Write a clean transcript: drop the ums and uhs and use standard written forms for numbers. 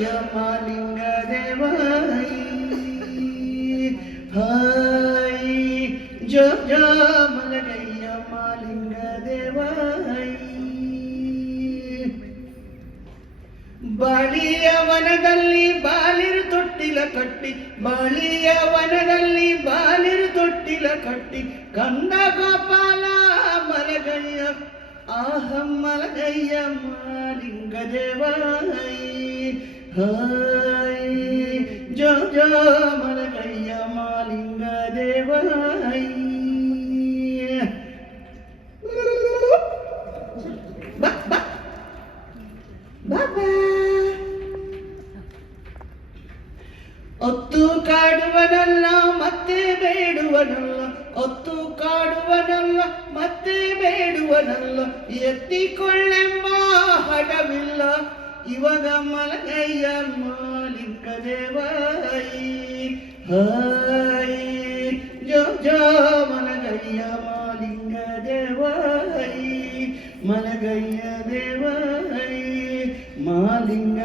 ಮಲಗಯ್ಯ Malinga ದೇವೈ hi ಜೋ ಜೋ ಮಲಗಯ್ಯ ಮಾಲಿಂಗ ದೇವೈ ಬಾಳಿಯ ವನದಲ್ಲಿ ಬಾಲಿರು ತೊಟ್ಟಿಲ ಕಟ್ಟಿ ಬಾಳಿಯ ವನದಲ್ಲಿ ಬಾಲಿರು ತೊಟ್ಟಿಲ ಕಟ್ಟಿ ಕಂದ ಗೋಪಾಲ ಮಲಗಯ್ಯ ಆಹಂ ಮಲಗಯ್ಯ ಮಾಲಿಂಗ ದೇವೈ ಹಾಯ್ ಜೋ ಜೋ ಮಲಗಯ್ಯ ಮಾಲಿಂಗ ದೇವೈ ಬಾ ಬಾ ಬಾಬಾ ಒತ್ತು ಕಾಡುವನಲ್ಲ ಮತ್ತೆ ಬೇಡುವನಲ್ಲ ಒತ್ತು ಕಾಡುವನಲ್ಲ ಮತ್ತೆ ಬೇಡುವನಲ್ಲ ಎತ್ತಿಕೊಳ್ಳೆಂಬ ಹಠವಿಲ್ಲ ಇವಾಗ ಮಲಗಯ್ಯ ಮಾಲಿಂಗ ದೇವೈ ಹಾಯ್ ಜೋ ಜೋ ಮಲಗಯ್ಯ ಮಾಲಿಂಗ ದೇವೈ ಮಲಗಯ್ಯ ದೇವೈ ಮಾಲಿಂಗ